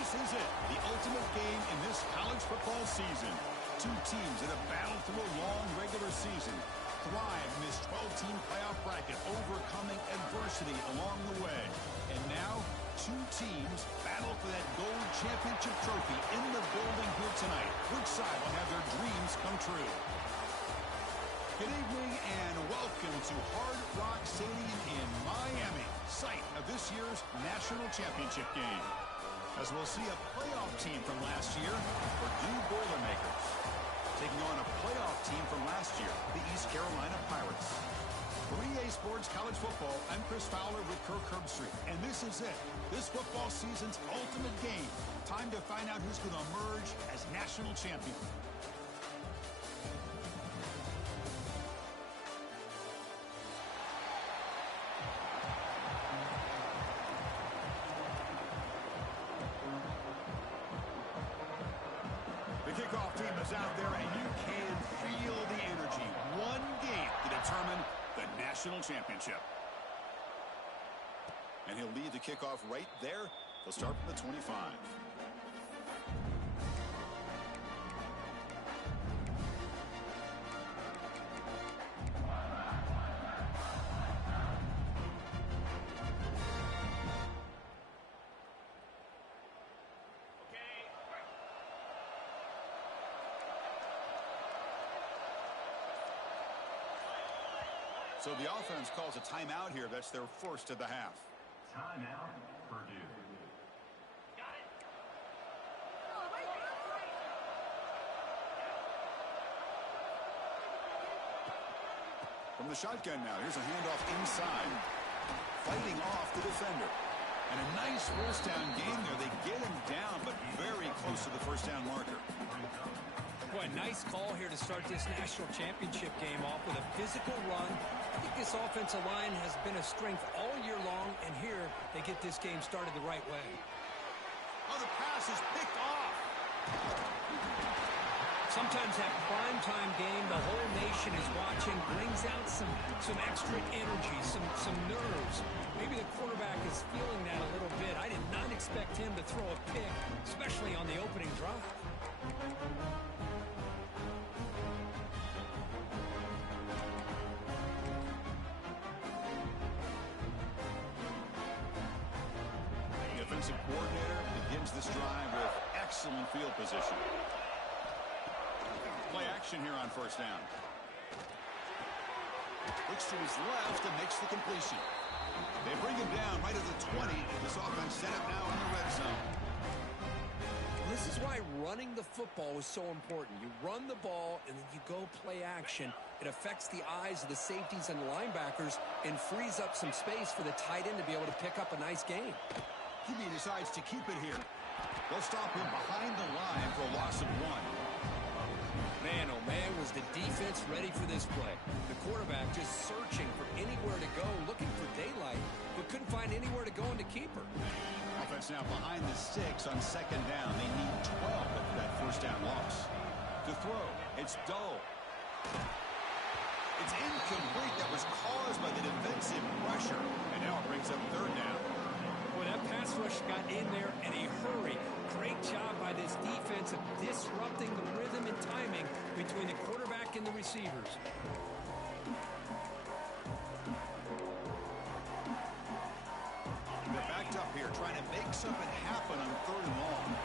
This is it, the ultimate game in this college football season. Two teams that have battled through a long regular season, thrived in this 12-team playoff bracket, overcoming adversity along the way. And now, two teams battle for that gold championship trophy in the building here tonight. Which side will have their dreams come true? Good evening and welcome to Hard Rock Stadium in Miami, site of this year's national championship game. As we'll see a playoff team from last year, Purdue Boilermakers, taking on a playoff team from last year, the East Carolina Pirates. For EA Sports College Football, I'm Chris Fowler with Kirk Herbstreit, and this is it, this football season's ultimate game. Time to find out who's going to emerge as national champion. The kickoff team is out there, and you can feel the energy. One game to determine the national championship. And he'll lead the kickoff right there. They'll start from the 25. So the offense calls a timeout here. That's their first of the half. Timeout, Purdue. Got it. From the shotgun now, here's a handoff inside. Fighting off the defender. And a nice first down game there. They get him down, but very close to the first down marker. Boy, nice call here to start this national championship game off with a physical run. I think this offensive line has been a strength all year long, and here they get this game started the right way. Oh, the pass is picked off. Sometimes that primetime game, the whole nation is watching, brings out some extra energy, some nerves. Maybe the quarterback is feeling that a little bit. I did not expect him to throw a pick, especially on the opening drive. Defensive coordinator begins this drive with excellent field position. Play action here on first down. Looks to his left and makes the completion. They bring him down right at the 20. This offense set up now in the red zone. This is why running the football is so important. You run the ball and then you go play action. It affects the eyes of the safeties and linebackers and frees up some space for the tight end to be able to pick up a nice game. He decides to keep it here. They'll stop him behind the line for a loss of 1. Man, oh man, was the defense ready for this play. The quarterback just searching for anywhere to go, looking for daylight, but couldn't find anywhere to go in the keeper. Offense now behind the 6 on second down. They need 12 after that first down loss. To throw, it's Doe. It's incomplete. That was caused by the defensive pressure. And now it brings up third down. Boy, that pass rush got in there in a hurry. Great job by this defense of disrupting the rhythm and timing between the quarterback and the receivers. They're backed up here, trying to make something happen on third and long.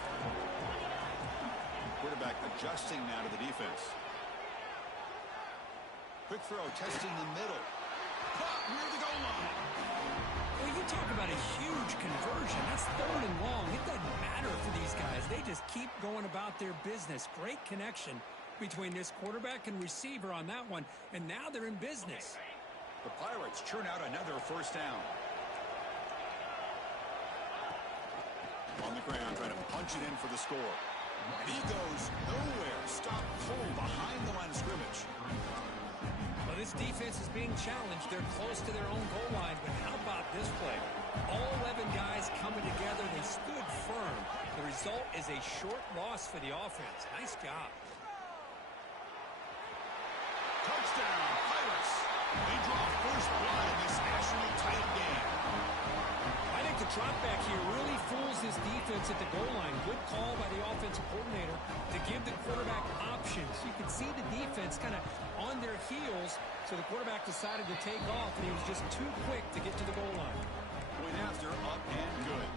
Quarterback adjusting now to the defense. Quick throw, testing the middle. Caught near the goal line. Well, you talk about a huge conversion. That's third and long. It doesn't matter for these guys. They just keep going about their business. Great connection between this quarterback and receiver on that one, and now they're in business. The Pirates churn out another first down. On the ground, trying to punch it in for the score. And he goes nowhere. Stop cold behind the line of scrimmage. Well, this defense is being challenged. They're close to their own goal line, but how about this play? All 11 guys coming together. They stood firm. The result is a short loss for the offense. Nice job. Touchdown, Pirates. They draw first blood in this national title game. I think the drop back here really fools his defense at the goal line. Good call by the offensive coordinator to give the quarterback options. You can see the defense kind of on their heels, so the quarterback decided to take off, and he was just too quick to get to the goal line. Point after, up and good.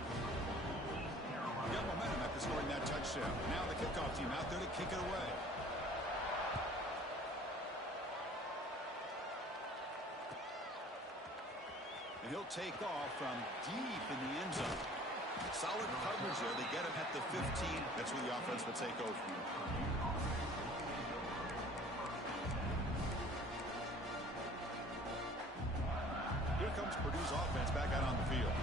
Got momentum after scoring that touchdown. Now the kickoff team out there to kick it away. And he'll take off from deep in the end zone. Solid coverage there. They get him at the 15. That's where the offense will take over. Here comes Purdue's offense back out on the field.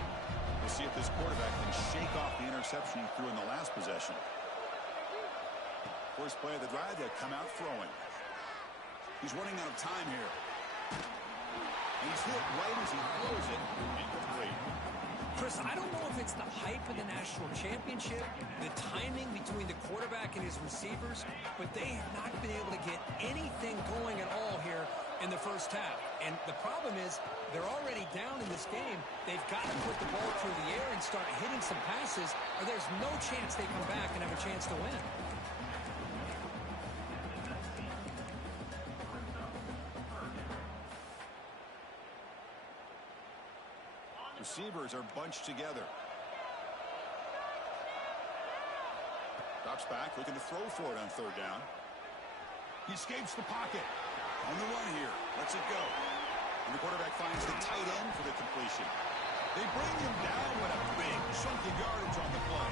We'll see if this quarterback can shake off the interception he threw in the last possession. First play of the drive, they come out throwing. He's running out of time here. And he's hit right as he throws it. Incomplete. Chris, I don't know if it's the hype of the national championship, the timing between the quarterback and his receivers, but they have not been able to get anything going at all here in the first half. And the problem is they're already down in this game. They've got to put the ball through the air and start hitting some passes, or there's no chance they come back and have a chance to win. Receivers are bunched together. Drops back, looking to throw for it on third down. He escapes the pocket. On the run here. Lets it go. And the quarterback finds the tight end for the completion. They bring him down with a big chunk of yardage on the play.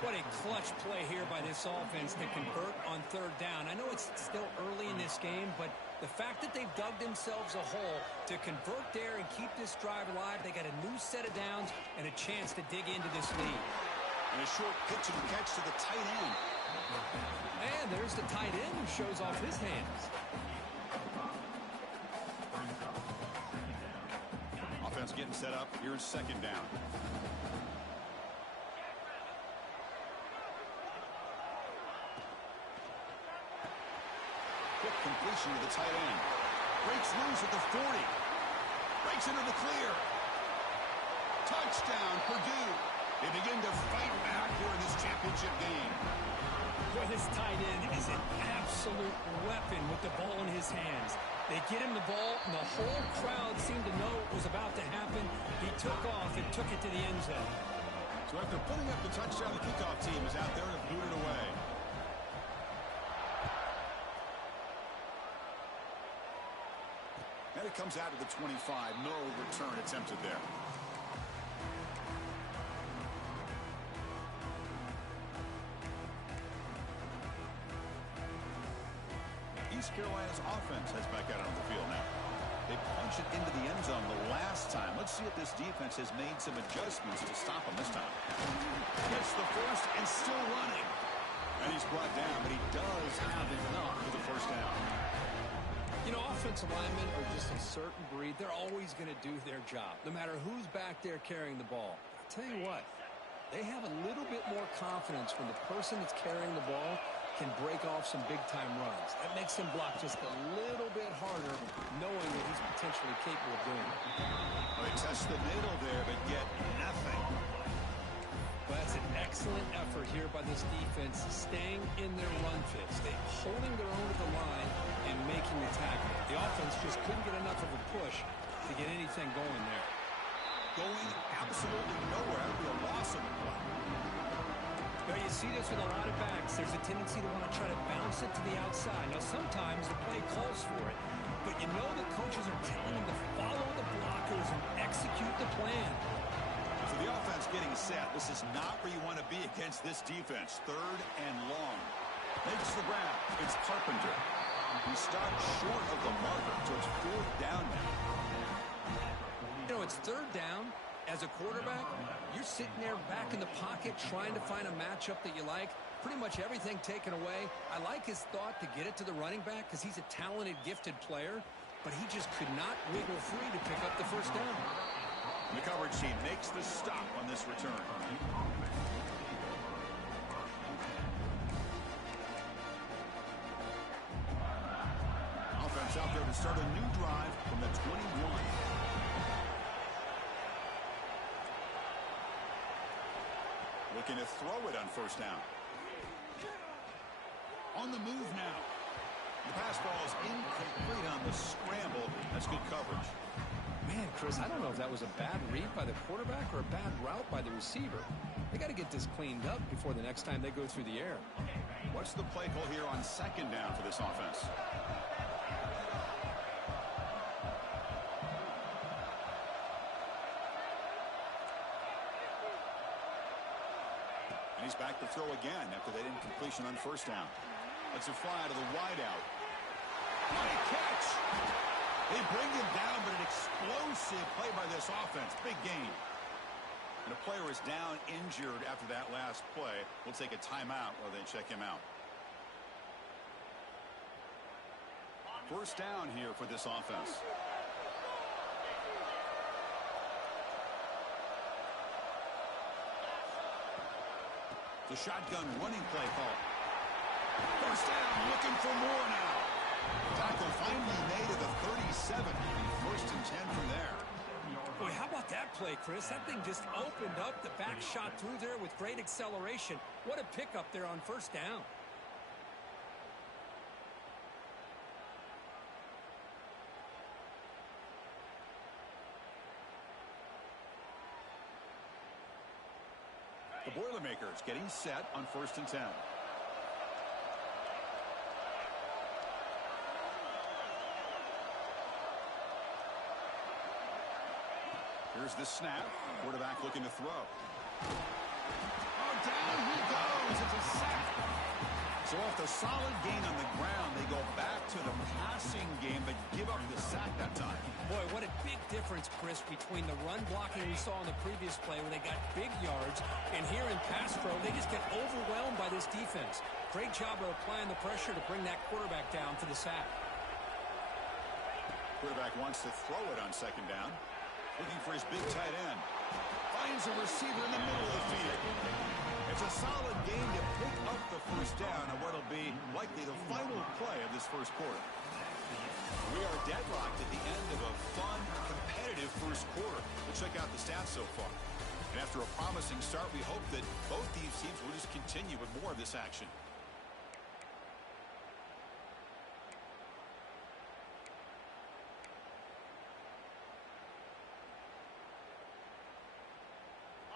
What a clutch play here by this offense to convert on third down. I know it's still early in this game, but the fact that they've dug themselves a hole to convert there and keep this drive alive, they got a new set of downs and a chance to dig into this lead. And a short pitch and catch to the tight end. And there's the tight end who shows off his hands. Offense getting set up. Here's second down. Quick completion to the tight end. Breaks loose at the 40. Breaks into the clear. Touchdown, Purdue. They begin to fight back here in this championship game. Boy, this tight end is an absolute weapon with the ball in his hands. They get him the ball, and the whole crowd seemed to know it was about to happen. He took off and took it to the end zone. So after putting up the touchdown, the kickoff team is out there to boot it away. And it comes out to the 25. No return attempted there. East Carolina's offense heads back out on the field now. They punch it into the end zone the last time. Let's see if this defense has made some adjustments to stop him this time. Gets the first and still running. And he's brought down, but he does have enough for the first down. You know, offensive linemen are just a certain breed. They're always going to do their job, no matter who's back there carrying the ball. I'll tell you what, they have a little bit more confidence when the person that's carrying the ball can break off some big-time runs. That makes him block just a little bit harder, knowing that he's potentially capable of doing it. Well, they test the middle there, but get nothing. Well, that's an excellent effort here by this defense, staying in their run fits. They're holding their own at the line and making the tackle. The offense just couldn't get enough of a push to get anything going there. Going absolutely nowhere. That would be a loss of the play. Now, you see this with a lot of backs. There's a tendency to want to try to bounce it to the outside. Now, sometimes the play calls for it, but you know the coaches are telling them to follow the blockers and execute the plan. So the offense getting set. This is not where you want to be against this defense. Third and long. Makes the grab. It's Carpenter. He stopped short of the marker, so it's fourth down now. You know, it's third down. As a quarterback, you're sitting there back in the pocket trying to find a matchup that you like. Pretty much everything taken away. I like his thought to get it to the running back because he's a talented, gifted player, but he just could not wiggle free to pick up the first down. The coverage team makes the stop on this return. Offense out there to start a new drive from the 21. Looking to throw it on first down. On the move now. The pass ball is incomplete on the scramble. That's good coverage. Man, Chris, I don't know if that was a bad read by the quarterback or a bad route by the receiver. They got to get this cleaned up before the next time they go through the air. What's the play call here on second down for this offense? And he's back to throw again after that incompletion on first down. That's a fly to the wideout. What a catch! They bring him down, but an explosive play by this offense. Big gain. And a player is down injured after that last play. We'll take a timeout while they check him out. First down here for this offense. The shotgun running play call. First down, looking for more now. Tackle finally made at the 37. First and 10 from there. Boy, how about that play, Chris? That thing just opened up. The back shot through there with great acceleration. What a pickup there on first down. The Boilermakers getting set on first and 10. Here's the snap. Quarterback looking to throw. Oh, down he goes. It's a sack. So off the solid gain on the ground, they go back to the passing game, but give up the sack that time. Boy, what a big difference, Chris, between the run blocking we saw in the previous play where they got big yards, and here in pass pro, they just get overwhelmed by this defense. Great job of applying the pressure to bring that quarterback down for the sack. Quarterback wants to throw it on second down. Looking for his big tight end. Finds a receiver in the middle of the field. It's a solid game to pick up the first down on what will be likely the final play of this first quarter. We are deadlocked at the end of a fun, competitive first quarter. We'll check out the stats so far. And after a promising start, we hope that both these teams will just continue with more of this action.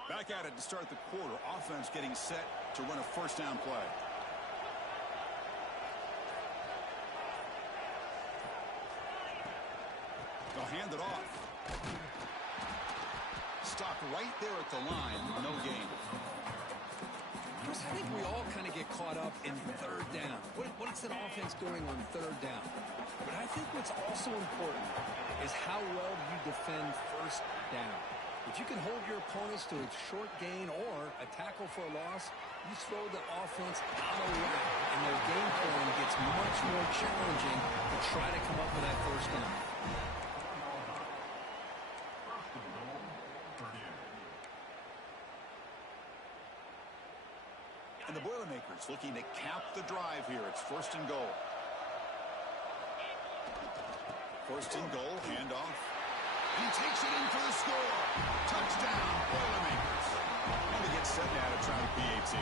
Back at it to start the quarter. Offense getting set to run a first down play. They'll hand it off. Stopped right there at the line. No gain. Chris, I think we all kind of get caught up in third down. What's an offense doing on third down? But I think what's also important is how well you defend first down. If you can hold your opponents to a short gain or a tackle for a loss, you throw the offense out of whack, and their game plan gets much more challenging to try to come up with that first down. And the Boilermakers looking to cap the drive here. It's first and goal. First and goal, handoff. He takes it in for the score. Touchdown, Boilermakers. And they get set now to try the PAT.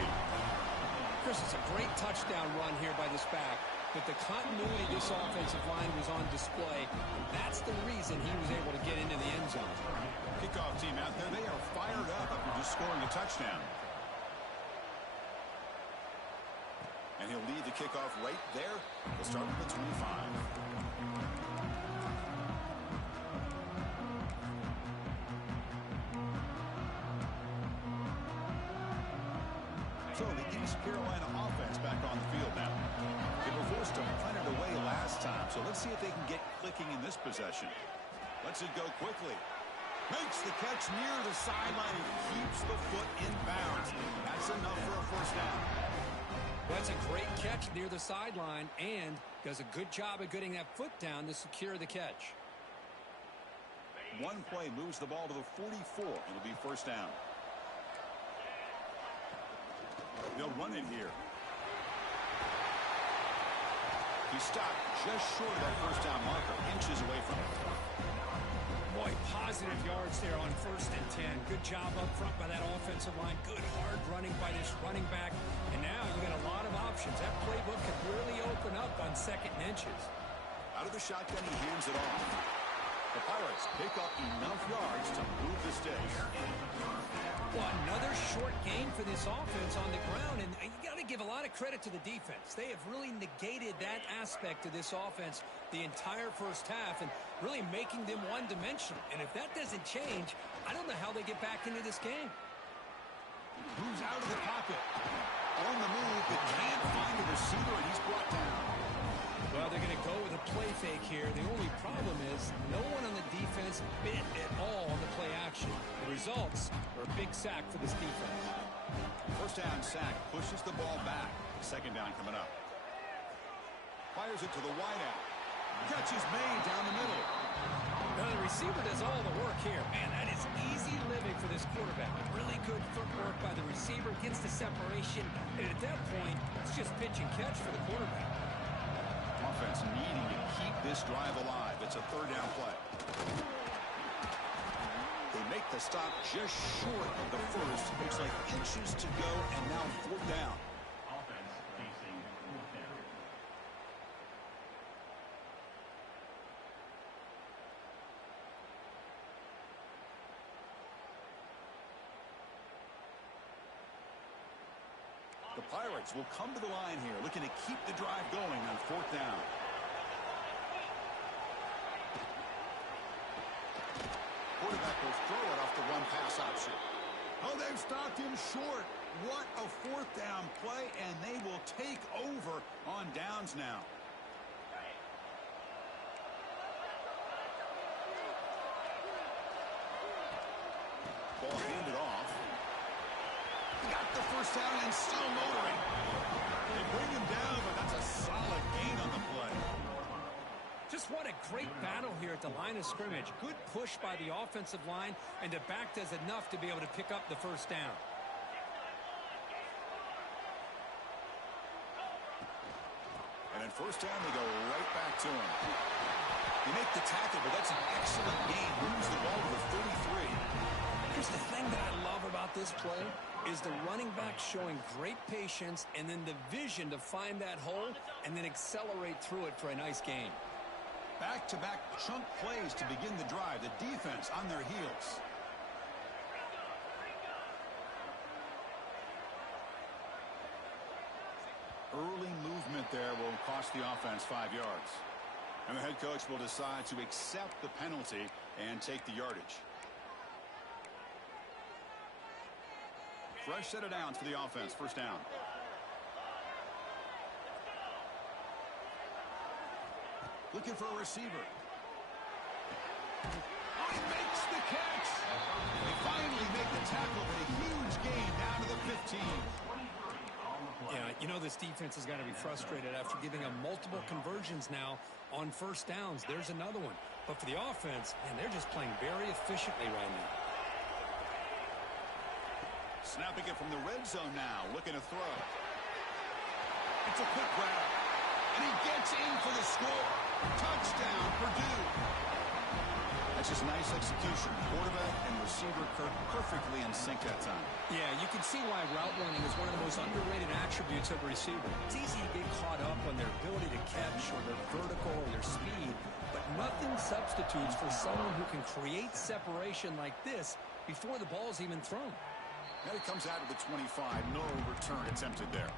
Chris, it's a great touchdown run here by this back, but the continuity of this offensive line was on display. That's the reason he was able to get into the end zone. Kickoff team out there, they are fired up after just scoring a touchdown. And he'll lead the kickoff right there. We'll start with the 25. So the East Carolina offense back on the field now. They were forced to punt it away last time, so let's see if they can get clicking in this possession. Lets it go quickly. Makes the catch near the sideline and keeps the foot in bounds. That's enough for a first down. That's a great catch near the sideline and does a good job of getting that foot down to secure the catch. One play moves the ball to the 44. It'll be first down. They'll run it here. He stopped just short of that first down marker, inches away from it. Boy, positive yards there on 1st and 10. Good job up front by that offensive line. Good hard running by this running back. And now you got a lot of options. That playbook could really open up on 2nd and inches. Out of the shotgun, he hands it off. The Pirates pick up enough yards to move the sticks. Well, another short game for this offense on the ground, and you got to give a lot of credit to the defense. They have really negated that aspect of this offense the entire first half and really making them one-dimensional. And if that doesn't change, I don't know how they get back into this game. Moves out of the pocket. On the move, but can't find the receiver, and he's brought down. Well, they're going to go with a play fake here. The only problem is no one on the defense bit at all on the play action. The results are a big sack for this defense. First down sack pushes the ball back. 2nd down coming up. Fires it to the wideout. Catch is made down the middle. Now the receiver does all the work here. Man, that is easy living for this quarterback. Really good footwork by the receiver. Gets the separation. And at that point, it's just pitch and catch for the quarterback. Offense needing to keep this drive alive. It's a 3rd down play. They make the stop just short of the first. Looks like inches to go, and now 4th down. Offense facing 4th down. The Pirates will come to the line here, looking to keep the drive going on 4th down. Quarterback will throw it off the run-pass option. Oh, they've stopped him short. What a 4th down play, and they will take over on downs now. Ball handed off. Got the first down and still motoring. They bring him down, but that's a solid gain on the play. Just what a great battle here at the line of scrimmage. Good push by the offensive line, and the back does enough to be able to pick up the first down. And at first down, they go right back to him. You make the tackle, but that's an excellent gain. Moves the ball to the 33. Here's the thing that I love about this play is the running back showing great patience and then the vision to find that hole and then accelerate through it for a nice gain. Back-to-back chunk plays to begin the drive. The defense on their heels. Early movement there will cost the offense 5 yards. And the head coach will decide to accept the penalty and take the yardage. Fresh set of downs for the offense. First down. Looking for a receiver. Oh, he makes the catch. They finally make the tackle, but a huge gain down to the 15. Yeah, you know this defense has got to be frustrated after giving them multiple conversions now on first downs. There's another one. But for the offense, man, they're just playing very efficiently right now. Snapping it from the red zone now, looking to throw. It's a quick grab, and he gets in for the score. Touchdown, Purdue. That's just nice execution. Quarterback and receiver perfectly in sync that time. Yeah, you can see why route running is one of the most underrated attributes of a receiver. It's easy to get caught up on their ability to catch or their vertical or their speed, but nothing substitutes for someone who can create separation like this before the ball's even thrown. Now he comes out of the 25. No return attempted there.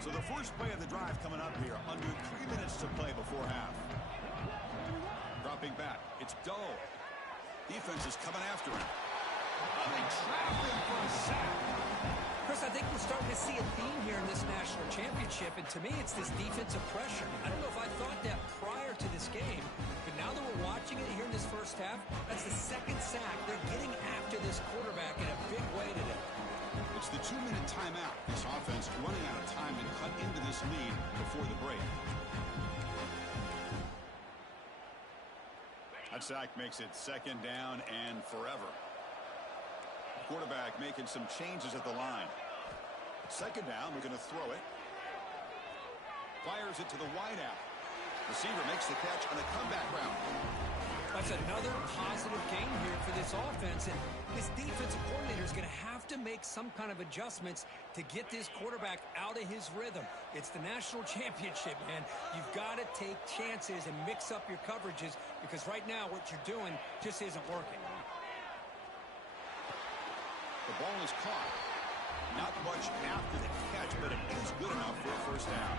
So the first play of the drive coming up here. Under 3 minutes to play before half. Dropping back. It's Dull. Defense is coming after him. Oh, they trap him for a sack. Chris, I think we're starting to see a theme here in this national championship, and to me, it's this defensive pressure. I don't know if I thought that prior to this game, but now that we're watching it here in this first half, that's the 2nd sack. They're getting after this quarterback in a big way today. It's the 2-minute timeout. This offense running out of time to cut into this lead before the break. That sack makes it 2nd down and forever. Quarterback making some changes at the line. 2nd down, we're going to throw it. Fires it to the wideout. Receiver makes the catch on a comeback route. That's another positive game here for this offense, and this defensive coordinator is going to have to make some kind of adjustments to get this quarterback out of his rhythm. It's the national championship, man. You've got to take chances and mix up your coverages because right now what you're doing just isn't working. The ball is caught. Not much after the catch, but it is good enough for a first down.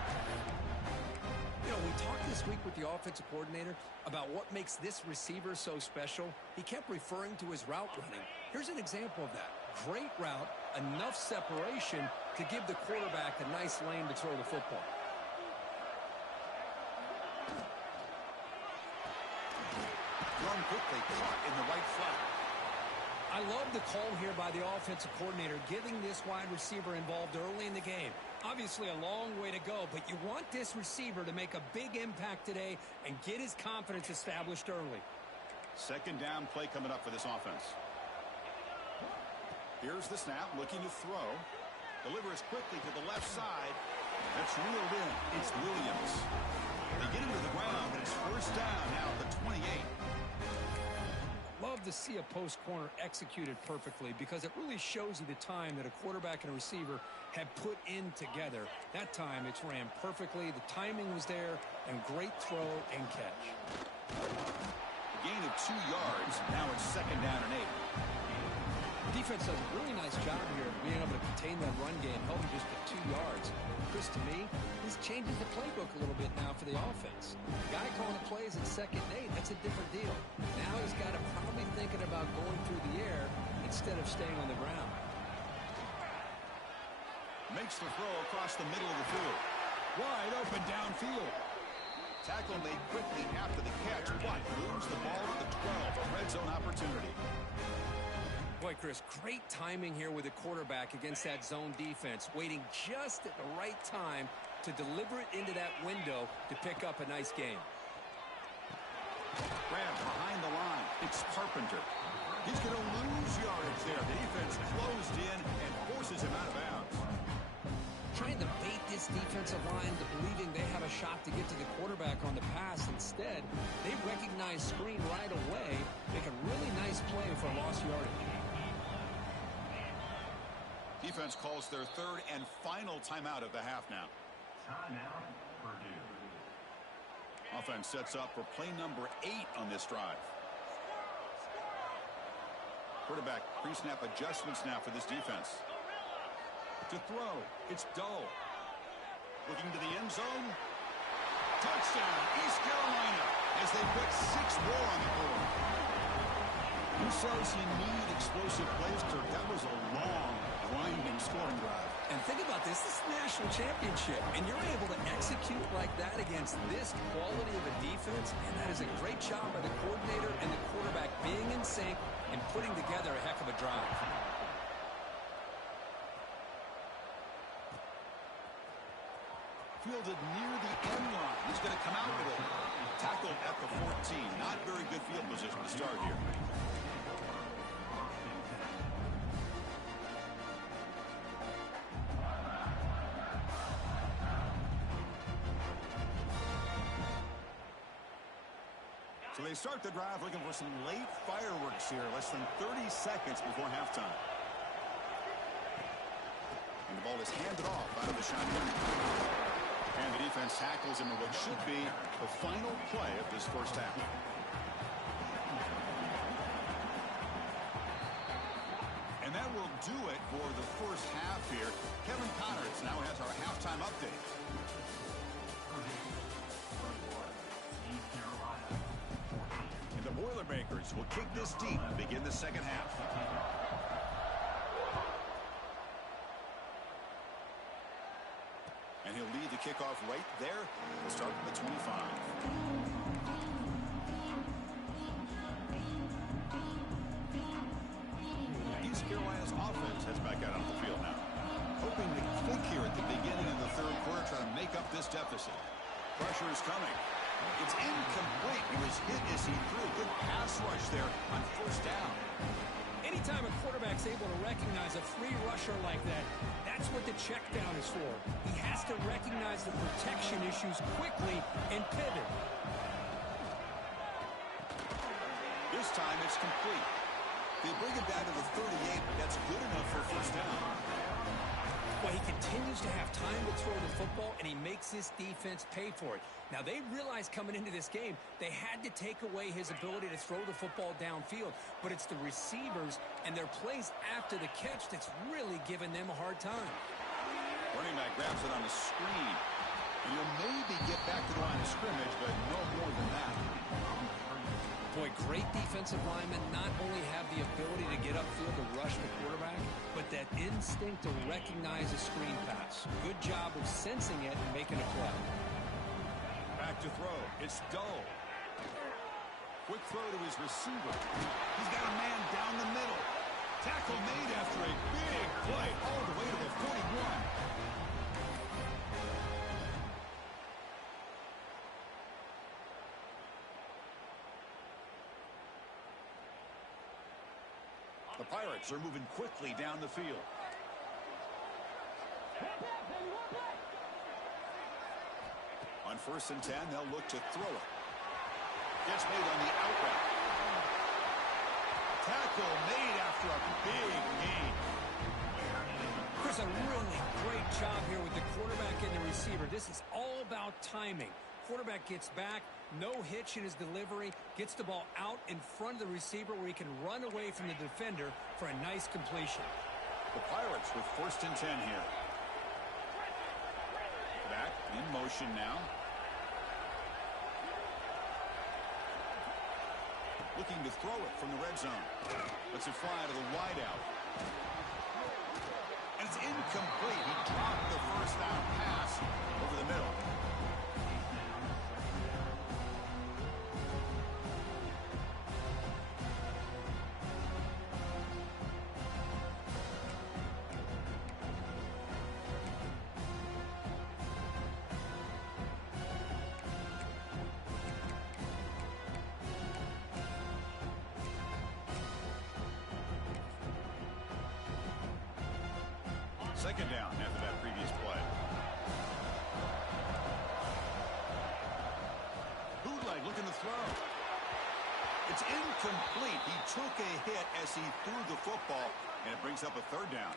You know, we talked this week with the offensive coordinator about what makes this receiver so special. He kept referring to his route running. Here's an example of that. Great route, enough separation to give the quarterback a nice lane to throw the football. Thrown quickly, caught in the right flat. I love the call here by the offensive coordinator, getting this wide receiver involved early in the game. Obviously a long way to go, but you want this receiver to make a big impact today and get his confidence established early. Second down play coming up for this offense. Here's the snap, looking to throw. Delivers quickly to the left side. That's reeled in. It's Williams. They get him to the ground, and it's first down now at the 28. Love to see a post corner executed perfectly because it really shows you the time that a quarterback and a receiver have put in together. That time it's ran perfectly, the timing was there, and great throw and catch. A gain of 2 yards. Now it's second down and 8. The defense does a really nice job here of being able to contain that run game, held him just to 2 yards. Chris, to me, this changes the playbook a little bit now for the offense. The guy calling the plays at second and 8, that's a different deal. Now he's got to probably thinking about going through the air instead of staying on the ground. Makes the throw across the middle of the field. Wide open downfield. Tackle made quickly after the catch, but moves the ball to the 12, a red zone opportunity. Boy, Chris, great timing here with the quarterback against that zone defense, waiting just at the right time to deliver it into that window to pick up a nice game. Grab behind the line. It's Carpenter. He's going to lose yardage there. The defense closed in and forces him out of bounds. Trying to bait this defensive line to believing they have a shot to get to the quarterback on the pass. Instead, they recognize screen right away, make a really nice play for lost yardage. Defense calls their third and final timeout of the half now. Timeout, Purdue. Offense sets up for play number 8 on this drive. Quarterback pre-snap adjustments now for this defense. To throw, it's Dull. Looking to the end zone. Touchdown, East Carolina, as they put 6 more on the board. Who says you need explosive plays, Kirk? That was a long, grinding scoring drive. And think about this is the national championship, and you're able to execute like that against this quality of a defense, and that is a great job by the coordinator and the quarterback being in sync and putting together a heck of a drive. Fielded near the end line. He's going to come out with it. Tackled at the 14. Not very good field position to start here. So they start the drive looking for some late fireworks here. Less than 30 seconds before halftime. And the ball is handed off out of the shotgun. And the defense tackles him in what should be the final play of this first half. And that will do it for the first half here. Kevin Connors now has our halftime update. And the Boilermakers will kick this deep and begin the second half. And he'll lead the kickoff right there. We'll start at the 25. East Carolina's offense heads back out on the field now. Hoping to click here at the beginning of the third quarter, trying to make up this deficit. Pressure is coming. It's incomplete. He was hit as he threw. Good pass rush there on first down. Anytime a quarterback's able to recognize a free rusher like that. That's what the check down is for. He has to recognize the protection issues quickly and pivot. This time it's complete. They bring it down to the 38, but that's good enough for a first down. Well, he continues to have time to throw the football, and he makes this defense pay for it. Now, they realized coming into this game they had to take away his ability to throw the football downfield, but it's the receivers and their plays after the catch that's really giving them a hard time. Running back grabs it on the screen. And you'll maybe get back to the line of scrimmage, but no more than that. Boy, great defensive linemen not only have the ability to get upfield to rush the quarterback, but that instinct to recognize a screen pass. Good job of sensing it and making a play. Back to throw. It's Dull. Quick throw to his receiver. He's got a man down the middle. Tackle made after a big play all the way to the 41. The Pirates are moving quickly down the field. On 1st and 10, they'll look to throw it. Gets made on the out route. Tackle made after a big gain. Chris, a really great job here with the quarterback and the receiver. This is all about timing. Quarterback gets back, no hitch in his delivery, gets the ball out in front of the receiver where he can run away from the defender for a nice completion. The Pirates with 1st and 10 here. Back in motion now. Looking to throw it from the red zone. Lets it fly to the wideout. And it's incomplete. He dropped the first down pass over the middle. Second down after that previous play. Bootleg looking to throw. It's incomplete. He took a hit as he threw the football, and it brings up a 3rd down.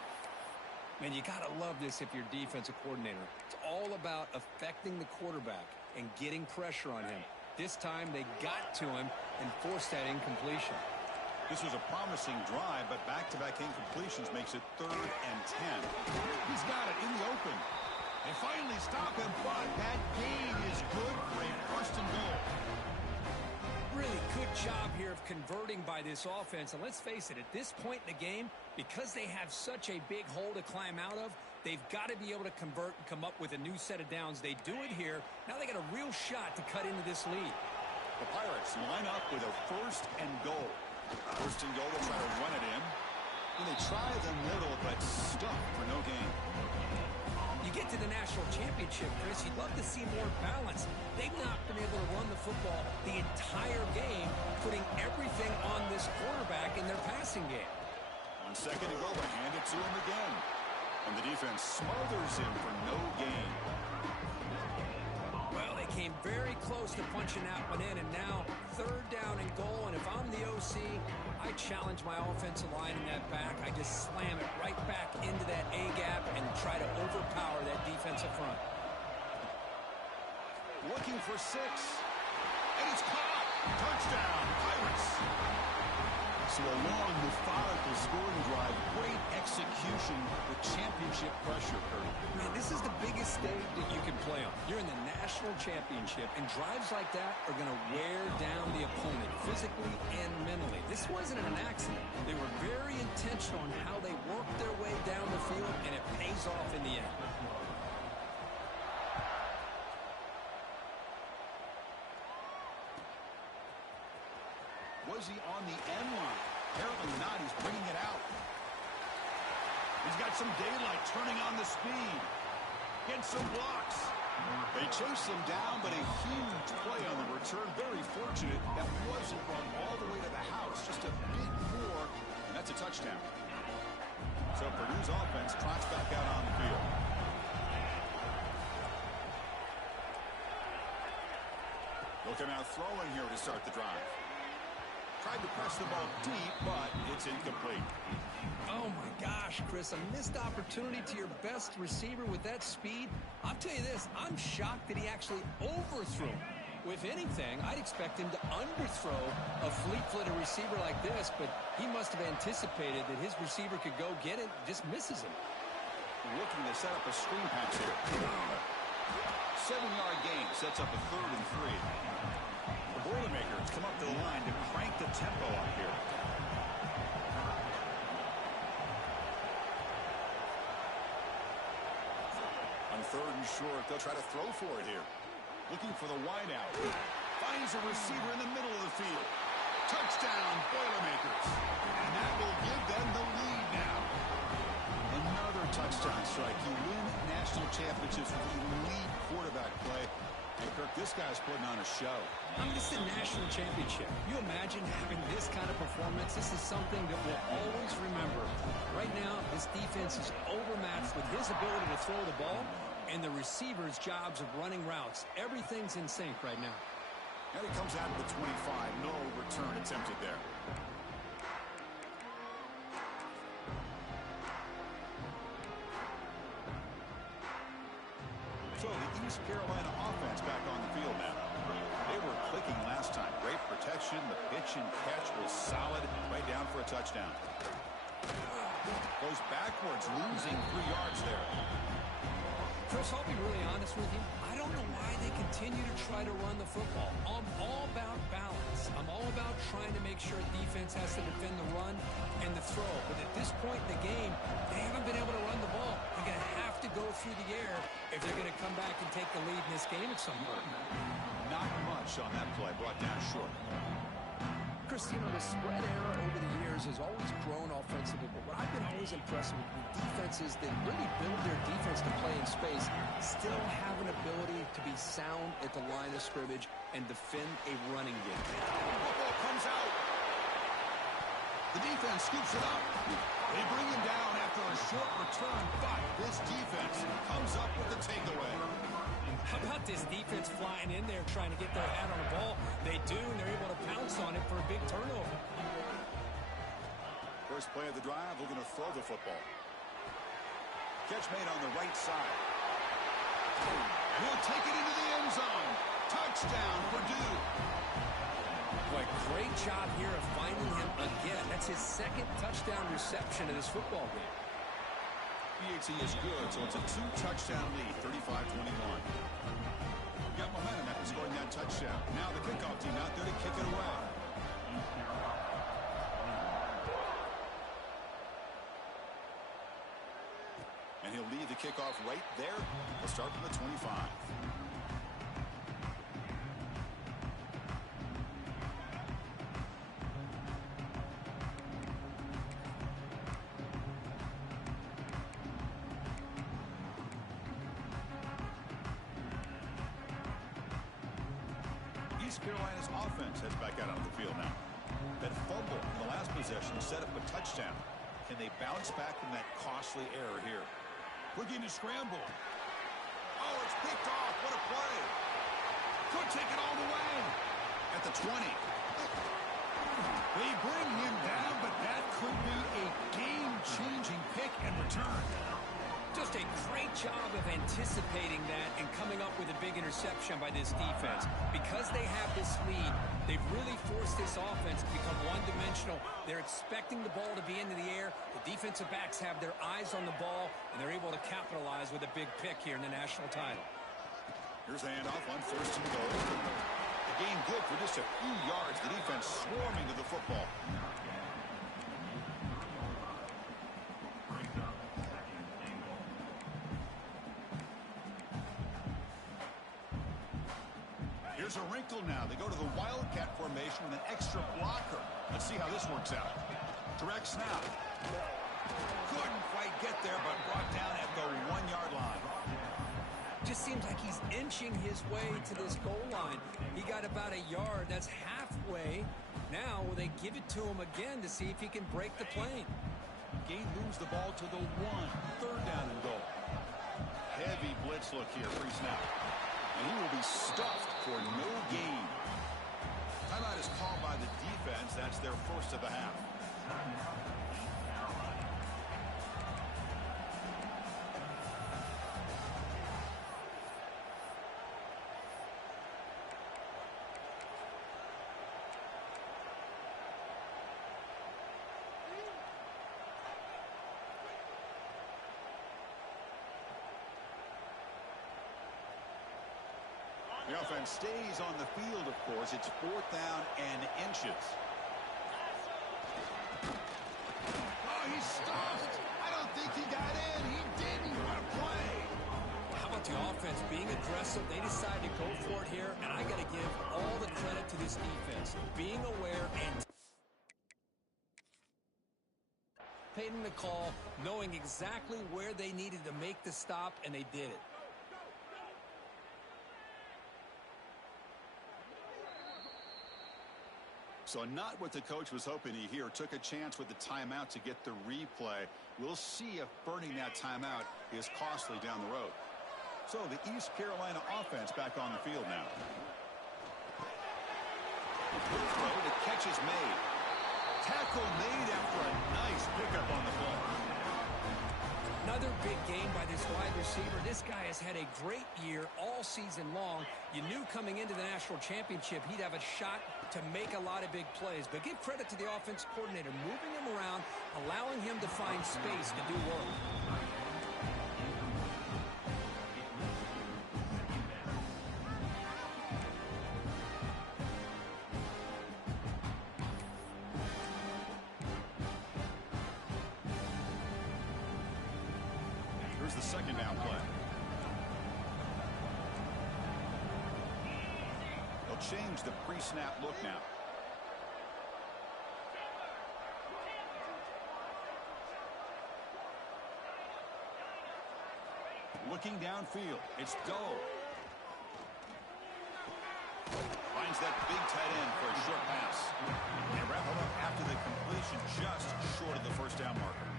Man, you got to love this if you're defensive coordinator. It's all about affecting the quarterback and getting pressure on him. This time they got to him and forced that incompletion. This was a promising drive, but back-to-back incompletions makes it 3rd and 10. He's got it in the open. They finally stop him, but that gain is good for a 1st and goal. Really good job here of converting by this offense. And let's face it, at this point in the game, because they have such a big hole to climb out of, they've got to be able to convert and come up with a new set of downs. They do it here. Now they got a real shot to cut into this lead. The Pirates line up with a 1st and goal. 1st and goal, they'll try to run it in. And they try the middle, but stuck for no gain. You get to the national championship, Chris, you'd love to see more balance. They've not been able to run the football the entire game, putting everything on this quarterback in their passing game. On 2nd and goal, they hand it to him again. And the defense smothers him for no gain. Well, they came very close to punching that one in, and now 3rd down and goal. And if I'm the OC, I challenge my offensive line in that back. I just slam it right back into that A-gap and try to overpower that defensive front. Looking for 6. And it's caught. Touchdown, Pirates. So a long, methodical scoring drive. Great execution with championship pressure, Kurt. Man, this is the biggest stage that you can play on. You're in the national championship, and drives like that are going to wear down the opponent physically and mentally. This wasn't an accident. They were very intentional in how they worked their way down the field, and it pays off in the end. Was he on the end line? Apparently not. He's bringing it out. He's got some daylight, turning on the speed. Gets some blocks. They chase him down, but a huge play on the return. Very fortunate that wasn't run all the way to the house. Just a bit more, and that's a touchdown. Looking out throwing here to start the drive. Tried to press the ball deep, but it's incomplete. Oh, my gosh, Chris, a missed opportunity to your best receiver with that speed. I'll tell you this, I'm shocked that he actually overthrew him. If anything, I'd expect him to underthrow a fleet-footed receiver like this, but he must have anticipated that his receiver could go get it, just misses him. Looking to set up a screen pass here. 7-yard gain sets up a 3rd and 3. The Boilermakers come up to the line to crank the tempo up here. On 3rd and short, they'll try to throw for it here. Looking for the wideout. Finds a receiver in the middle of the field. Touchdown, Boilermakers. And that will give them the lead now. Another touchdown strike. You win national championships with elite quarterback play. Hey, Kirk, this guy's putting on a show. I mean, this is a national championship. You imagine having this kind of performance? This is something that we'll always remember. Right now, this defense is overmatched with his ability to throw the ball and the receivers' jobs of running routes. Everything's in sync right now. And he comes out of the 25. No return attempted there. So the East Carolina offense back on the field now. They were clicking last time. Great protection. The pitch and catch was solid. Right down for a touchdown. Goes backwards, losing 3 yards there. Chris, I'll be really honest with you. I don't know why they continue to try to run the football. I'm all about balance. I'm all about trying to make sure defense has to defend the run and the throw. But at this point in the game, they haven't been able to run the ball. They're going to have to go through the air if they're going to come back and take the lead in this game at some point. Not much on that play. Brought down short. Chris, you know, the spread era over the years has always grown offensively, but what I've been always impressed with defenses that really build their defense to play in space still have an ability to be sound at the line of scrimmage and defend a running game. Football comes out. The defense scoops it up. They bring him down after a short return, but this defense comes up with the takeaway. How about this defense flying in there trying to get their hat on the ball? They do, and they're able to pounce on it for a big turnover. First play of the drive, looking to throw the football. Catch made on the right side. And he'll take it into the end zone. Touchdown, Purdue. Boy, great job here of finding him again. That's his 2nd touchdown reception in this football game. PAT is good, so it's a 2-touchdown lead, 35-21. Got momentum after scoring that touchdown. Now the kickoff team out there to kick it away. And he'll lead the kickoff right there. We'll start from the 25. East Carolina's offense heads back out onto the field now. That fumble in the last possession set up a touchdown. Can they bounce back from that costly error here? Looking to scramble. Oh, it's picked off. What a play. Could take it all the way. At the 20. They bring him down, but that could be a game-changing pick and return. Just a great job of anticipating that and coming up with a big interception by this defense. Because they have this lead, they've really forced this offense to become one-dimensional. They're expecting the ball to be into the air. The defensive backs have their eyes on the ball, and they're able to capitalize with a big pick here in the national title. Here's a handoff on 1st and goal. The game good for just a few yards. The defense swarming to the football. Here's a wrinkle now. They go to the Wildcat formation with an extra blocker. Let's see how this works out. Direct snap. Couldn't quite get there, but brought down at the 1-yard line. Just seems like he's inching his way to this goal line. He got about a yard. That's halfway. Now will they give it to him again to see if he can break the plane? Gain moves the ball to the 1. 3rd down and goal. Heavy blitz look here. Free snap. And he will be stuffed for no gain. Timeout is called by the defense. That's their first of the half. The offense stays on the field, of course. It's 4th down and inches. Oh, he's stuffed. I don't think he got in. He didn't. What a play. How about the offense being aggressive? They decided to go for it here, and I got to give all the credit to this defense. Being aware and taking the call, knowing exactly where they needed to make the stop, and they did it. So not what the coach was hoping to hear. Took a chance with the timeout to get the replay. We'll see if burning that timeout is costly down the road. So the East Carolina offense back on the field now. Good throw. The catch is made. Tackle made after a nice pickup on the play. Another big game by this wide receiver. This guy has had a great year all season long. You knew coming into the national championship he'd have a shot to make a lot of big plays. But give credit to the offense coordinator, moving him around, allowing him to find space to do work. Here's the second down play. They'll change the pre-snap look now. Looking downfield. It's Doe. Finds that big tight end for a short pass. And wrap it up after the completion, just short of the first down marker.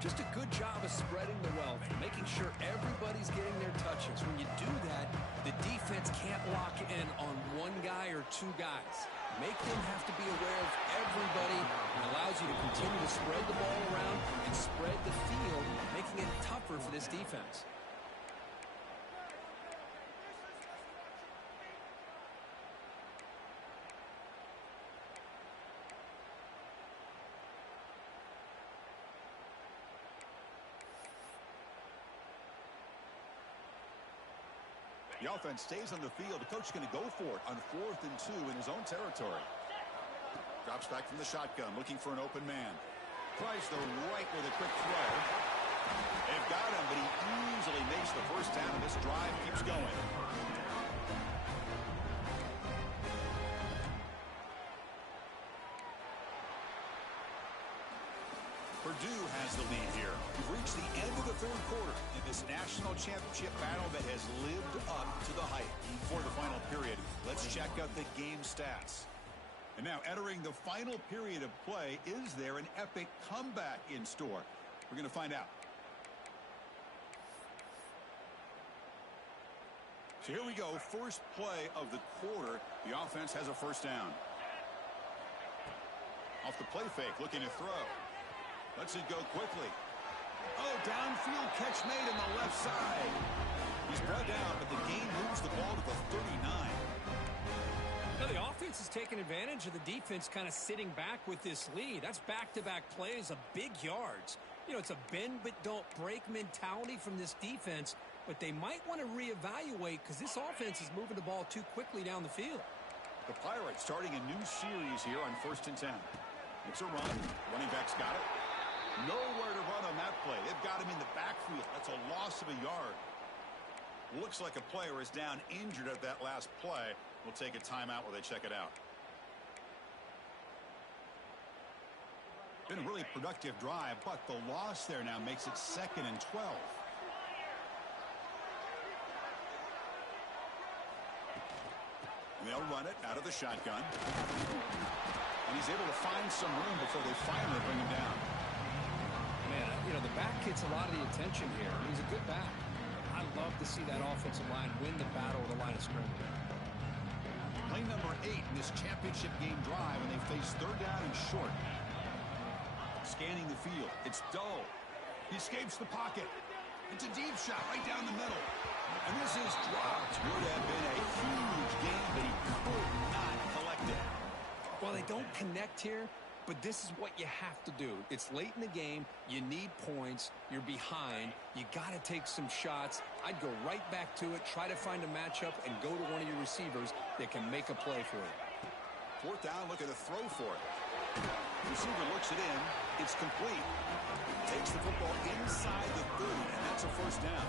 Just a good job of spreading the wealth, making sure everybody's getting their touches. When you do that, the defense can't lock in on one guy or two guys. Make them have to be aware of everybody. It allows you to continue to spread the ball around and spread the field, making it tougher for this defense. The offense stays on the field. The coach is going to go for it on 4th and 2 in his own territory. Drops back from the shotgun, looking for an open man. Tries the right with a quick throw. They've got him, but he easily makes the first down, and this drive keeps going. Purdue has the lead here. We've reached the end of the third quarter in this national championship battle that has lived up to the hype. For the final period, let's check out the game stats. And now entering the final period of play, is there an epic comeback in store? We're going to find out. So here we go. First play of the quarter. The offense has a first down. Off the play fake, looking to throw. Lets it go quickly. Oh, downfield catch made on the left side. He's brought down, but the game moves the ball to the 39. Now the offense is taking advantage of the defense kind of sitting back with this lead. That's back-to-back plays of big yards. You know, it's a bend but don't break mentality from this defense, but they might want to reevaluate because this offense is moving the ball too quickly down the field. The Pirates starting a new series here on 1st and 10. It's a run. Running back's got it. Nowhere to run on that play. They've got him in the backfield. That's a loss of a yard. Looks like a player is down injured at that last play. We'll take a timeout while they check it out. Been a really productive drive, but the loss there now makes it 2nd and 12. They'll run it out of the shotgun. And he's able to find some room before they finally bring him down. Man, you know, the back gets a lot of the attention here. He's a good back. I love to see that offensive line win the battle of the line of scrimmage. Play number 8 in this championship game drive, and they face third down and short. Scanning the field. It's Dull. He escapes the pocket. It's a deep shot right down the middle. And this is dropped. Would have been a huge gain, but he could not collect it. Well, they don't connect here, but this is what you have to do. It's late in the game. You need points. You're behind. You got to take some shots. I'd go right back to it, try to find a matchup, and go to one of your receivers that can make a play for you. Fourth down, looking to throw for it. Receiver looks it in. It's complete. Takes the football inside the 30, and that's a first down.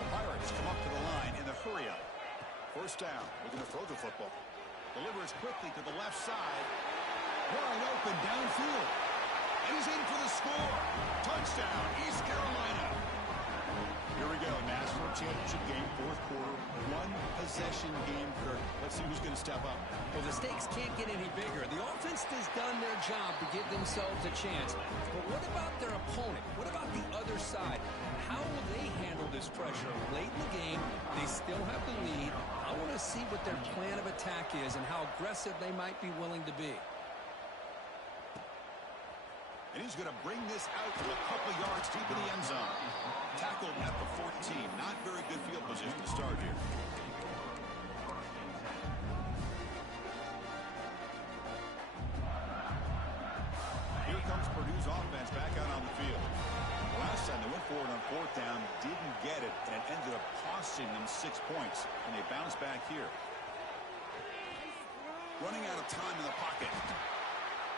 The Pirates come up to the line in the hurry-up. First down, looking to throw the football. Delivers quickly to the left side. Wide open downfield. And he's in for the score. Touchdown, East Carolina. Here we go, National Championship game, fourth quarter. One possession game, Kirk. Let's see who's going to step up. Well, the stakes can't get any bigger. The offense has done their job to give themselves a chance. But what about their opponent? What about the other side? How will they handle this pressure late in the game? They still have the lead. I want to see what their plan of attack is and how aggressive they might be willing to be. And he's going to bring this out to a couple yards deep in the end zone. Tackled at the 14. Not very good field position to start here. Here comes Purdue's offense back out on the field. Last time they went forward on fourth down, didn't get it, and it ended up costing them 6 points. And they bounced back here. Running out of time in the pocket.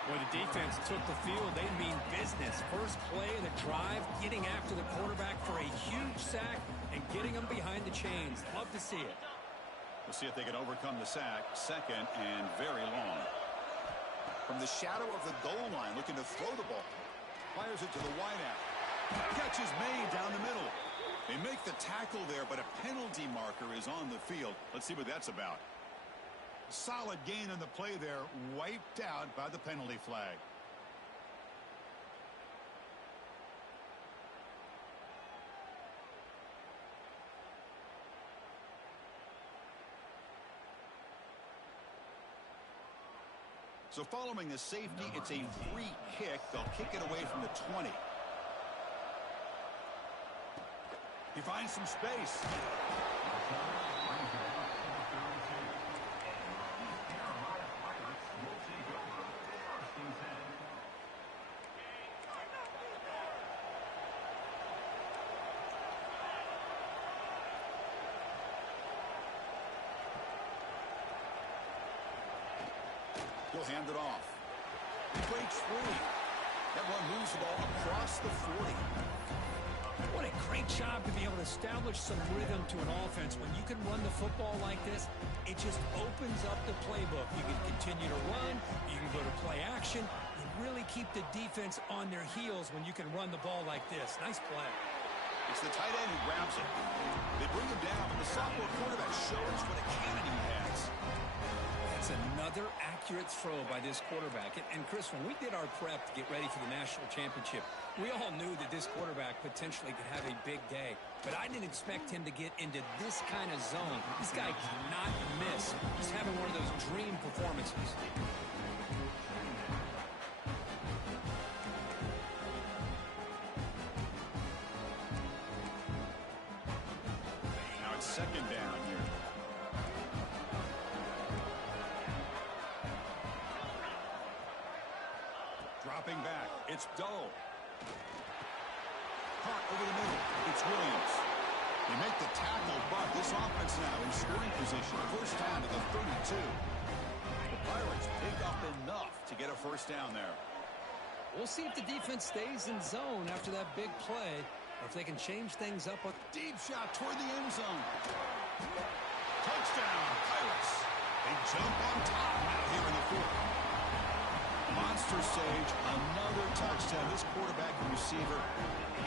When the defense took the field, they mean business. First play of the drive, getting after the quarterback for a huge sack and getting him behind the chains. Love to see it. We'll see if they can overcome the sack. Second and very long. From the shadow of the goal line, looking to throw the ball. Fires it to the wideout. Catch is made down the middle. They make the tackle there, but a penalty marker is on the field. Let's see what that's about. Solid gain on the play there, wiped out by the penalty flag. So following the safety, it's a free kick. They'll kick it away from the 20. He finds some space. He'll hand it off. He breaks free. That one moves the ball across the 40. What a great job to be able to establish some rhythm to an offense. When you can run the football like this, it just opens up the playbook. You can continue to run. You can go to play action. You really keep the defense on their heels when you can run the ball like this. Nice play. It's the tight end who grabs it. They bring him down, and the sophomore quarterback shows what a cannon he has. That's another accurate throw by this quarterback. And Chris, when we did our prep to get ready for the national championship, we all knew that this quarterback potentially could have a big day. But I didn't expect him to get into this kind of zone. This guy cannot miss. He's having one of those dream performances. Now it's second down here. Dropping back. It's Dull. Caught over the middle. It's Williams. They make the tackle, but this offense now in scoring position. First down to the 32. The Pirates pick up enough to get a first down there. We'll see if the defense stays in zone after that big play, or if they can change things up. Deep shot toward the end zone. Touchdown, Pirates. They jump on top now here in the fourth. Monster Sage, another touchdown. This quarterback and receiver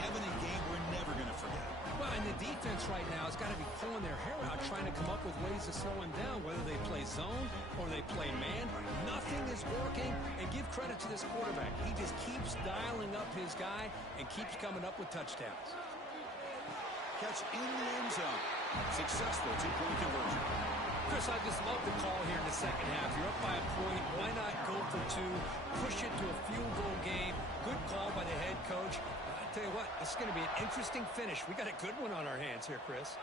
having a game we're never going to forget. Well, and the defense right now has got to be pulling their hair out, trying to come up with ways to slow him down, whether they play zone or they play man. Nothing is working, and give credit to this quarterback. He just keeps dialing up his guy and keeps coming up with touchdowns. catch in the end zone. Successful two-point conversion. Chris, I just love the call here in the second half. You're up by a point. Why not go for two? Push it to a field goal game. Good call by the head coach. I tell you what, this is going to be an interesting finish. We got a good one on our hands here, Chris.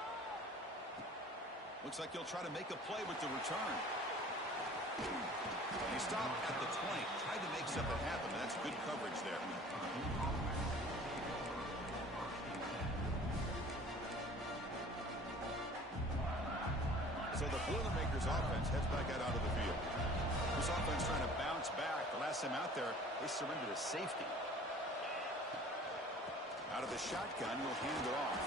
Looks like he'll try to make a play with the return. He stopped at the 20. Tried to make something happen, but that's good coverage there. So the Boilermakers offense heads back out onto the field. This offense trying to bounce back. The last time out there, they surrendered a safety. Out of the shotgun, he'll hand it off.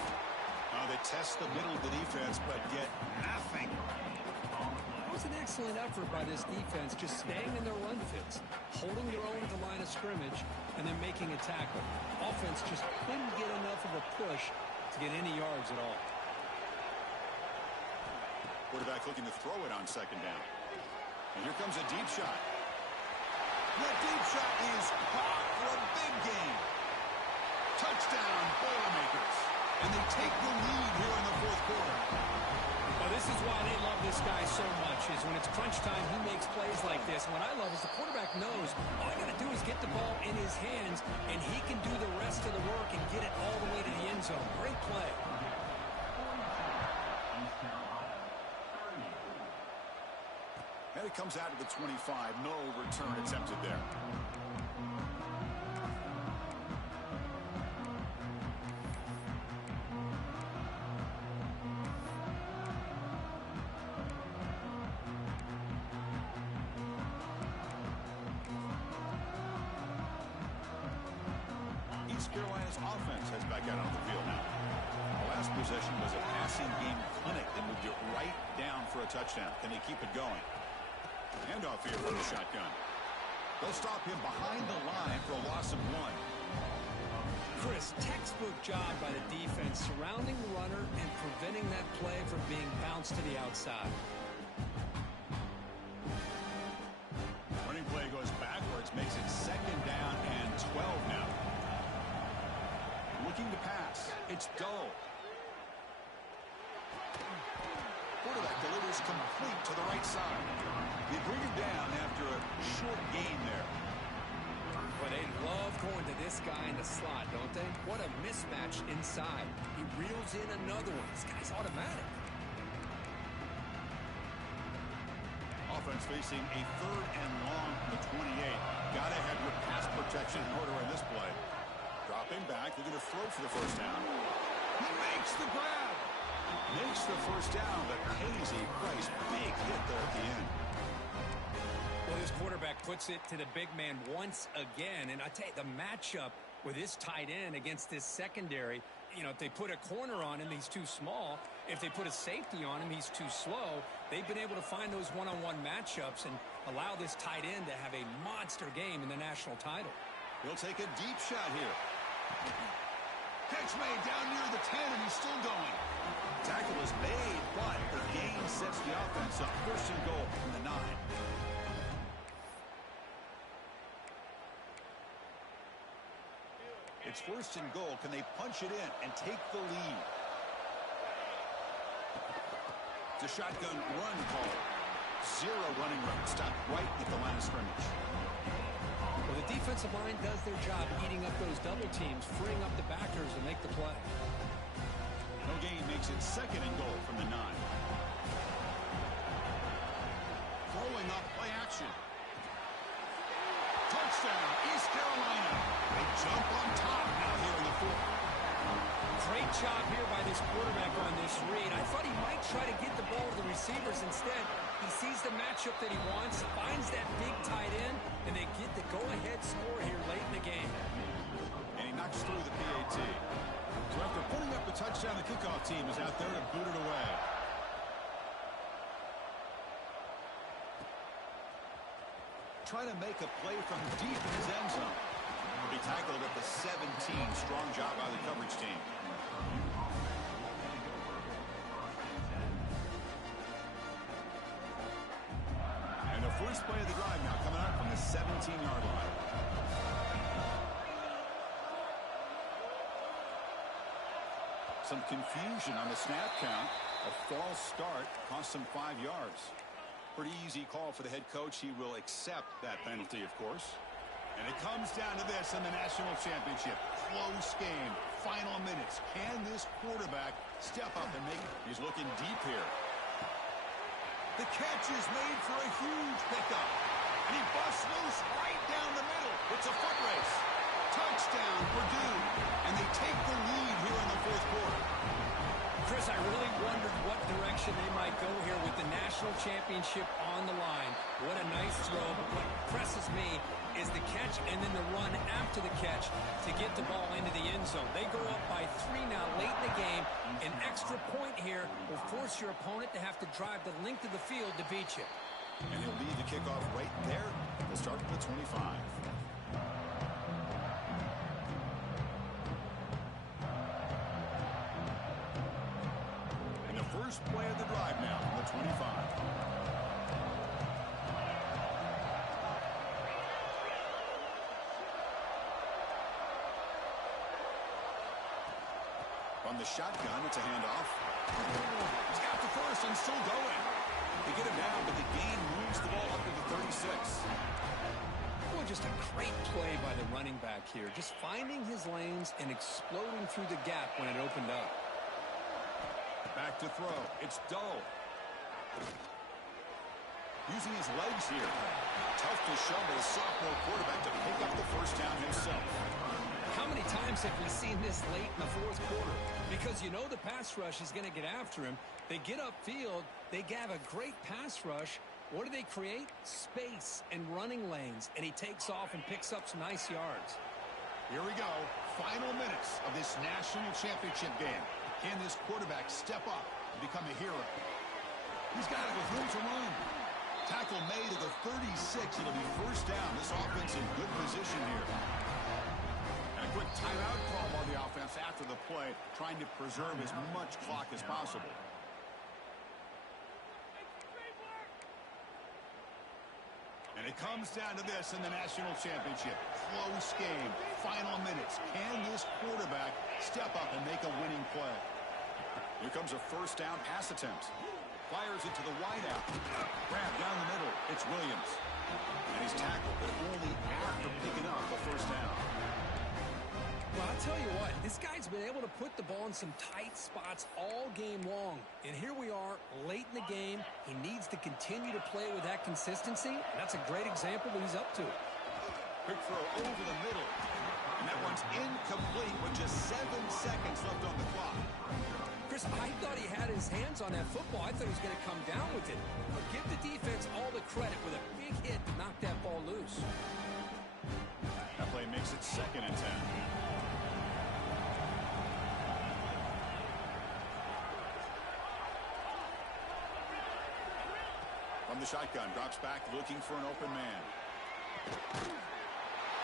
They test the middle of the defense, but get nothing. It was an excellent effort by this defense, just staying in their run fits, holding their own at the line of scrimmage, and then making a tackle. Offense just couldn't get enough of a push to get any yards at all. Quarterback looking to throw it on second down. And here comes a deep shot. That deep shot is caught for a big gain. Touchdown, Boilermakers. And they take the lead here in the fourth quarter. Well, this is why they love this guy so much, is when it's crunch time, he makes plays like this. And what I love is the quarterback knows all you got to do is get the ball in his hands, and he can do the rest of the work and get it all the way to the end zone. Great play. And it comes out of the 25. No return attempted there. East Carolina's offense heads back out on the field now. The last possession was a passing game clinic that moved it right down for a touchdown. Can they keep it going? Handoff here from the shotgun. They'll stop him behind the line for a loss of 1. Chris, textbook job by the defense surrounding the runner and preventing that play from being bounced to the outside. Running play goes backwards, makes it second down and 12 now. Looking to pass. It's Dull. Quarterback delivers complete to the right side. They bring him down after a short gain there. Well, they love going to this guy in the slot, don't they? What a mismatch inside. He reels in another one. This guy's automatic. Offense facing a third and long from the 28. Got to have your pass protection in order in this play. Dropping back. They're going to throw for the first down. He makes the grab. Makes the first down, but pays a price. Big hit there at the end. Well, this quarterback puts it to the big man once again. And I tell you, the matchup with this tight end against this secondary, you know, if they put a corner on him, he's too small. If they put a safety on him, he's too slow. They've been able to find those one-on-one matchups and allow this tight end to have a monster game in the national title. He'll take a deep shot here. Catch made down near the 10, and he's still going. Tackle is made, but the gain sets the offense up. First and goal from the 9. It's first and goal. Can they punch it in and take the lead? It's a shotgun run call. 0 running room. Stopped right at the line of scrimmage. Well, the defensive line does their job eating up those double teams, freeing up the backers to make the play. No gain makes it second and goal from the 9. Throwing up play action. Touchdown, East Carolina. They jump on top now here in the 4th. Great job here by this quarterback on this read. I thought he might try to get the ball to the receivers. Instead, he sees the matchup that he wants, finds that big tight end, and they get the go-ahead score here late in the game. And he knocks through the PAT. So after putting up the touchdown, the kickoff team is out there to boot it away. Try to make a play from deep in his end zone. Will be tackled at the 17. Strong job by the coverage team. And the first play of the drive now coming out from the 17-yard line. Some confusion on the snap count. A false start cost him 5 yards. Pretty easy call for the head coach. He will accept that penalty, of course. And it comes down to this in the national championship. Close game. Final minutes. Can this quarterback step up and make it? He's looking deep here. The catch is made for a huge pickup. And he busts loose right down the middle. It's a foot race. Touchdown, Purdue. And they take the lead here in the fourth quarter. Chris, I really wondered what direction they might go here with the national championship on the line. What a nice throw, but what impresses me is the catch and then the run after the catch to get the ball into the end zone. They go up by 3 now late in the game. An extra point here will force your opponent to have to drive the length of the field to beat you. And he'll lead the kickoff right there. We'll start with the 25. First play of the drive now from the 25. From the shotgun, it's a handoff. He's got the first and still going. They get him down, but the gain moves the ball up to the 36. Well, just a great play by the running back here. Just finding his lanes and exploding through the gap when it opened up. Back to throw. It's Doe. Using his legs here. Tough to show by the sophomore quarterback to pick up the first down himself. How many times have we seen this late in the fourth quarter? Because you know the pass rush is going to get after him. They get upfield. They have a great pass rush. What do they create? Space and running lanes. And he takes off and picks up some nice yards. Here we go. Final minutes of this national championship game. Can this quarterback step up and become a hero? He's got it with room to run. Tackle made at the 36. It'll be first down. This offense in good position here. And a quick timeout call by the offense after the play, trying to preserve as much clock as possible. And it comes down to this in the national championship. Close game. Final minutes. Can this quarterback step up and make a winning play? Here comes a first down pass attempt. Fires it to the wideout. Grab down the middle. It's Williams. And he's tackled, but only after picking up a first down. Well, I'll tell you what, this guy's been able to put the ball in some tight spots all game long. And here we are, late in the game. He needs to continue to play with that consistency. That's a great example that he's up to. Quick throw over the middle. And that one's incomplete with just 7 seconds left on the clock. Chris, I thought he had his hands on that football. I thought he was going to come down with it. But give the defense all the credit with a big hit to knock that ball loose. That play makes it 2nd and 10. From the shotgun, drops back looking for an open man.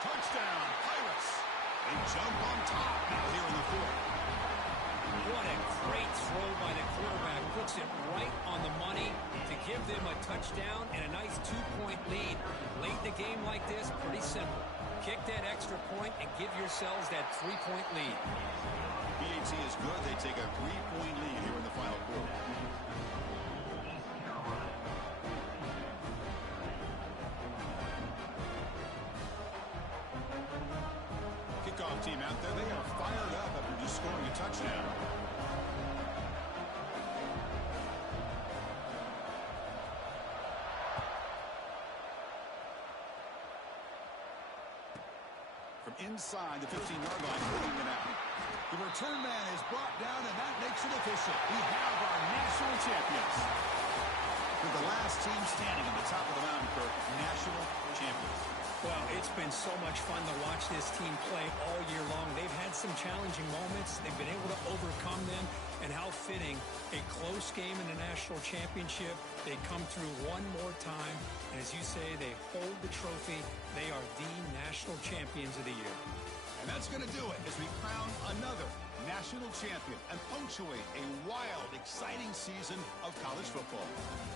Touchdown, Pirates. They jump on top now here in the fourth. What a great throw by the quarterback. Puts it right on the money to give them a touchdown and a nice 2-point lead. Late in a game like this, pretty simple. Kick that extra point and give yourselves that 3-point lead. BAT is good. They take a 3-point lead here in the final quarter. Kickoff team out there. They are fired up after just scoring a touchdown. From inside the 15-yard line, putting it out. The return man is brought down, and that makes it official. We have our national champions. With the last team standing at the top of the mountain for national champions. Well, it's been so much fun to watch this team play all year long. They've had some challenging moments. They've been able to overcome them. And how fitting, a close game in the national championship. They come through one more time. And as you say, they hold the trophy. They are the national champions of the year. And that's going to do it as we crown another national champion and punctuate a wild, exciting season of college football.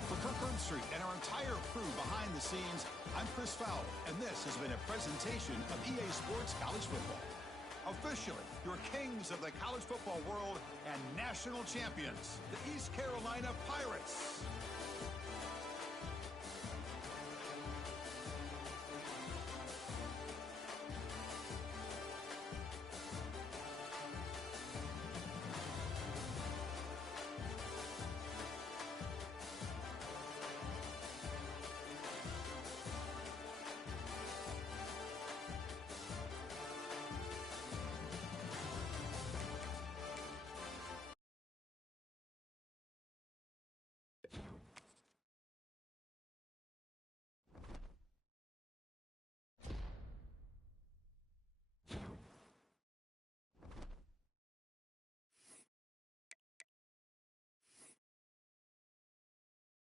For Kirk Herbstreit and our entire crew behind the scenes, I'm Chris Fowler, and this has been a presentation of EA Sports College Football. Officially, your kings of the college football world and national champions, the East Carolina Pirates.